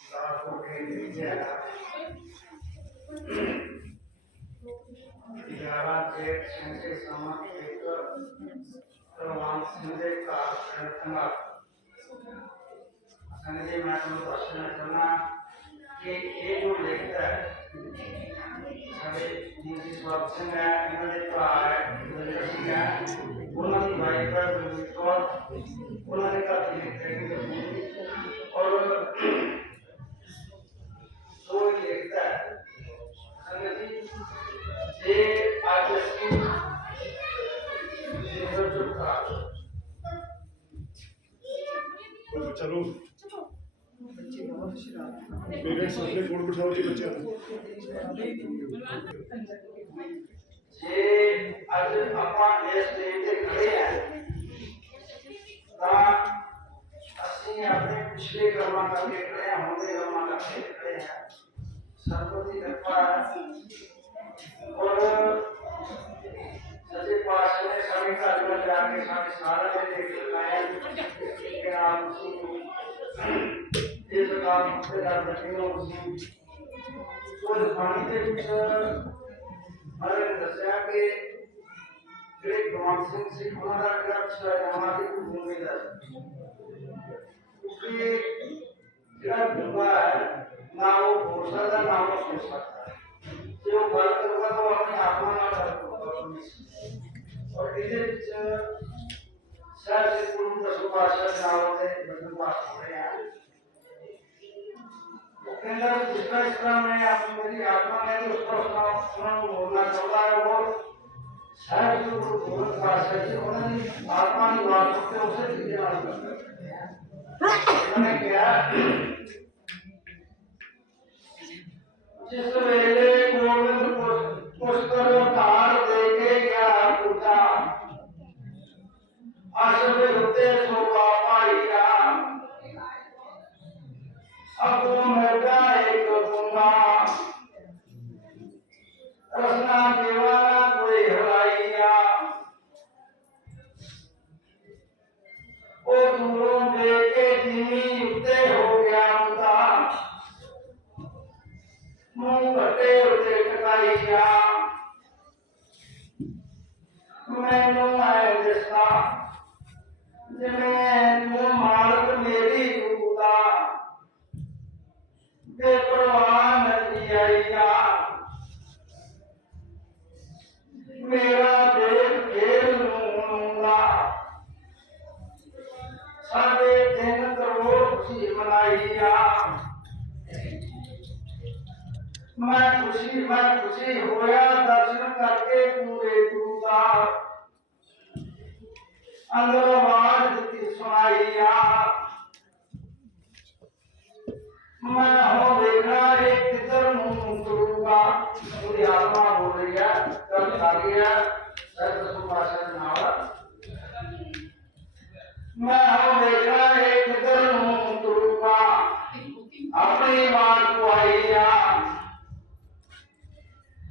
ਦਾਸ ਹੋ ਕੇ ਵਿਜਿਆ ਗਿਆਰਾਂ ਤੇ ਛੇ ਸਮਾਂ ਇੱਕ ਪ੍ਰਵਾਨ ਸਿੰਘ ਦੇ ਘਰ ਪ੍ਰਥਮਾ ਸੰਜੇ ਮੈਂ ਤੁਹਾਨੂੰ ਦੱਸਣਾ ਚਾਹੁੰਦਾ ਕਿ ਇਹ ਜੋ ਲਿਖਦਾ ਹੈ ਸਾਡੇ ਜੀ ਸਵਾਲ ਸਿੰਘ ਹੈ ਇਹਨਾਂ ਦੇ ਭਰਾ ਹੈ ਬਲਜੀਤ ਸਿੰਘ ਹੈ ਉਹਨਾਂ ਦੀ ਵਾਈਫ ਹੈ ਬਲਜੀਤ ਕੌਰ उन्होंने कहा कि ये ट्रेनिंग और वो लिखता है ये आज चलो पेरेंट्स अपने बोर्ड बिठाओ जी बच्चे। ये आज अपना देश लेते खड़े हैं। ਅਸੀਂ ਆਪਣੇ ਪਿਛਲੇ ਕਰਮਾਂ ਕਰਕੇ ਖੜੇ ਆ ਹੁਣ ਦੇ ਕਰਮਾਂ ਕਰਕੇ ਖੜੇ ਆ ਸਰਬਤ ਦੀ ਕਿਰਪਾ ਹੈ ਔਰ ਸੱਚੇ ਪਾਤਸ਼ਾਹ ਨੇ ਸਾਡੇ ਘਰ ਵਿੱਚ ਜਾ ਕੇ ਸਾਡੇ ਸਾਰਿਆਂ ਦੇ ਦੇਖ ਲਗਾਇਆ ਕਿ ਆਪ ਤੁਸੀਂ ਇਸ ਕੰਮ ਤੇ ਕਰ ਬੈਠੇ ਹੋ ਤੁਸੀਂ ਉਹ ਬਾਣੀ ਦੇ ਵਿੱਚ কনসেন্সে কোনারা ব্যবসায় আমাকে খুব মনে যাচ্ছে যেটা ডুবা না ও ভরসা দেয় না ও সমস্যা সে বড় করবা তো আমি আপনার और इधर सर से पूर्व का सुबह सर ना होते मतलब पास हो रहे हैं उपेंद्र जिसका इस्लाम है आप मेरी आत्मा में तो उसका सुना बोलना चाहता है वो सारी जो भगवान का सही उन्होंने आत्मा की बात करते उसे सीधे ना उन्होंने क्या। जिस वेले ਜਿਵੇਂ ਤੂੰ ਮਾਲਕ ਮੇਰੀ ਰੂਹ ਦਾ मैं खुशी मैं खुशी होया दर्शन करके पूरे गुरु का अंदर आवाज़ दी सुनाई आ मैं हो देखा एक किधर मुँह गुरु का पूरी आत्मा हो रही है कल आ गया सर सुपाशन नावा मैं हो देखा एक किधर मुँह गुरु का अपनी माँ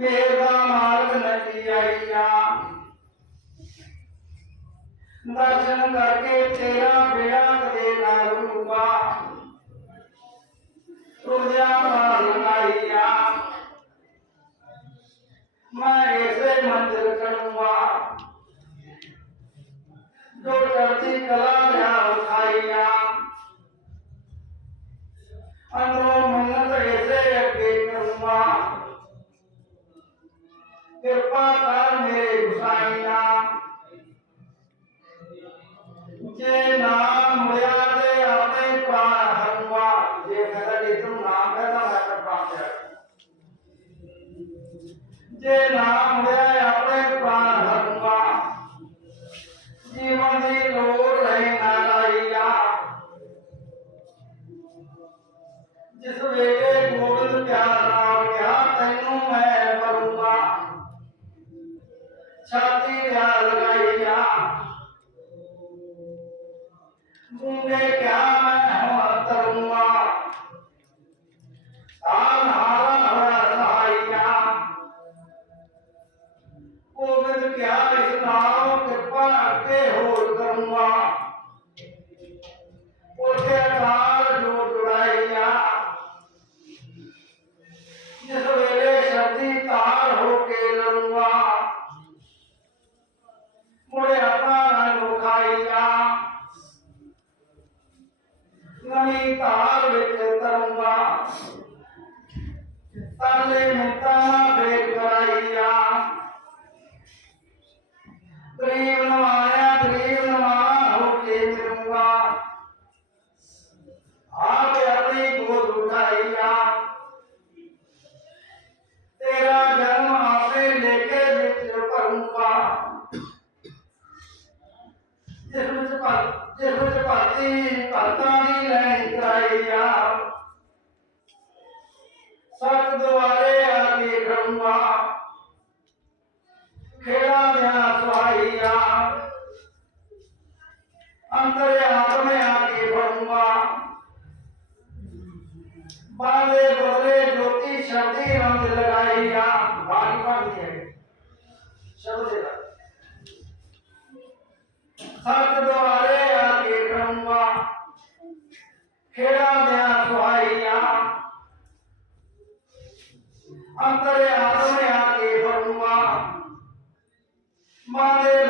मेरा मार्ग नदिया दर्शन करके तेरा बेड़ा देना रूपा तुझा मारुनाइया मैं ऐसे मंदिर करूँगा जो चढ़ती कला ध्यान उठाइया। अंदरों मन्नत ऐसे अग्गे करूँगा। ਕਿਰਪਾ ਕਰ ਮੇਰੇ ਗੁਸਾਈਆ ਜੇ ਨਾਮ ਮੁੜਿਆ ਤੇ ਆਪਣੇ ਪ੍ਰਾਣ ਹਰੂਆ। ਜੇ ਕਹਿੰਦਾ ਜੇ ਤੂੰ ਨਾਮ ਹੈ ਤਾਂ ਮੈਂ ਕਰ। ਪਾਉਂਦਾ ਜੇ ਨਾਮ ਮੁੜਿਆ ਆਪਣੇ ਪ੍ਰਾਣ ਹਰੂਆ। मुड़े আপনারা रंग আমি नवी বেঁচে विच तरूँगा মুক্তা भेद कराइया। गरीब नवाया गरीब नवा होके मिलूँगा। खड़ूँगा खेड़ा ध्यान सुहाइया अंतर हाथ में आके बढ़ूँगा बांधे बदले ज्योति शब्दी रंग लगाइया बाकी बाकी है। शब्द लगा सत द्वारे आके खड़ूँगा खेड़ा अंतर में आके बढ़ूँगा। मारे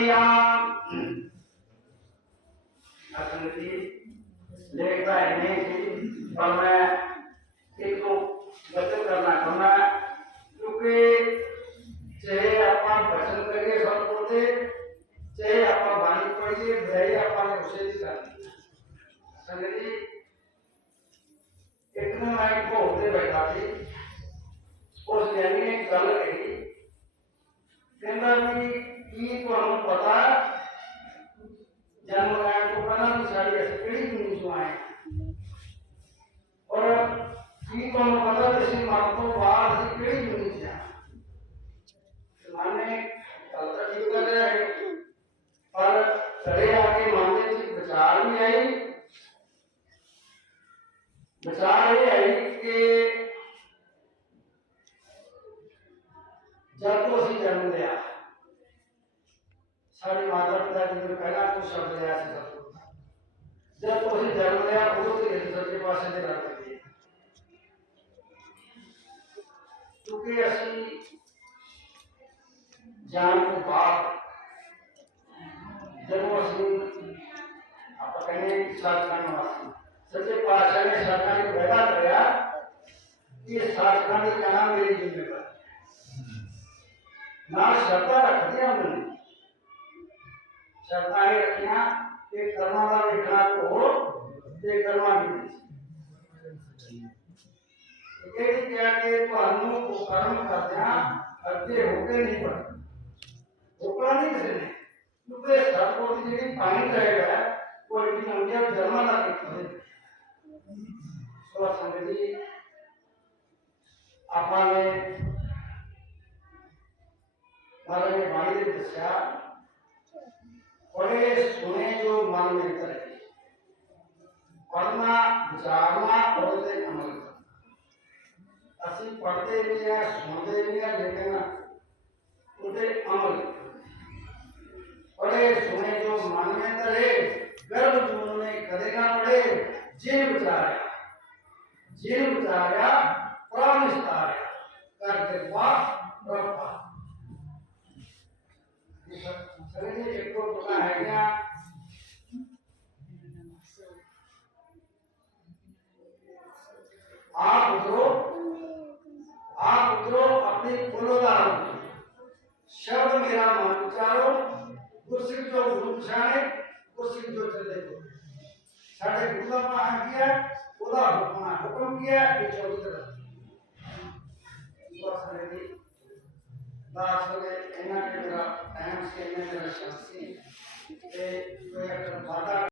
আলাইয়া स्प्रिंग ज्वाइंट और की को मतलब इसी मार्ग को बाहर से क्लिक नहीं किया। माने कल ठीक कर रहे हैं, पर चले आके माने जी विचार भी आई। विचार ये आई कि जब तो को सी जन्म लिया साढ़े माता पिता जी ने पहला तो शब्द लिया ਉਦੋਂ ਤੋਂ ਹੀ ਅਸੀਂ ਸੱਚੇ ਪਾਸੇ ਦੇ ਨਾਲ ਲੱਗੇ ਕਿਉਂਕਿ ਅਸੀਂ ਜਾਣ ਤੋਂ ਬਾਅਦ ਜਦੋਂ ਅਸੀਂ ਆਪਾਂ ਕਹਿੰਦੇ ਕਿ ਸੱਚਖੰਡ ਵਾਸੀ ਸੱਚੇ ਪਾਤਸ਼ਾਹ ਨੇ ਸਾਡਾ ਇੱਕ ਵਾਅਦਾ ਕਰਿਆ ਕਿ ਇਹ ਸੱਚਖੰਡ ਜਾਣਾ ਮੇਰੀ ਜ਼ਿੰਮੇਵਾਰੀ ਨਾਲ ਸ਼ਰਤਾਂ ਰੱਖਦੇ ਹਾਂ ਉਹਨੇ ਸ਼ਰਤਾਂ ਇਹ ਰੱਖੀਆਂ ਕਿ ਕਰਮਾਂ ਦਾ ਵੇਖਣਾ ਕੋ તે કરવાની છે એટલે ત્યાં કે તો અન્નનું કર્મ કર્યા અર્થે હોકે નહીં પડે होकड़ा नहीं। करेंगे तो पूरे सर को भी जगह पानी रहेगा वो एक नंगे और जमा ना करते तो संगति आपने मारा के वाणी दे दस्या बड़े सुने, जो मन में करे। पढ़ना, विचारना और इसे अमल करना असं पढ़ते भी हैं, सुनते भी हैं, लेकिन उसे अमल। पढ़े, सुने जो मन में करे गर्भ जो उन्होंने करेगा पड़े जिन विचारा। जिन विचारा, प्राण विस्तारा कर कृपा प्रभा समझिए, एक तो पता है क्या? आप उतरो आप उतरो अपनी कुलोदार शब्द मेरा मन विचारो ਗੁਰਸਿੱਖ ਜੋ ਗੁਰੂ ਪਛਾਣੇ ਗੁਰਸਿੱਖ ਜੋ ਚੱਲੇ ਕੋ ਸਾਡੇ ਗੁਰੂ ਦਾ ਪਾਣ ਕੀ ਹੈ ਉਹਦਾ ਹੁਕਮ ਹੈ ਹੁਕਮ ਕੀ ਹੈ ਇਹ ਚੌਕੀ ਤਰ੍ਹਾਂ ਬਸ ਰਹੇ ਦਾਸ ਨੇ ਇਹਨਾਂ ਨੇ ਮੇਰਾ ਟਾਈਮ ਸੀ ਇਹਨਾਂ ਮੇਰਾ ਸ਼ਾਂਤੀ ਤੇ ਕੋਈ ਅਗਰ ਵਾਦਾ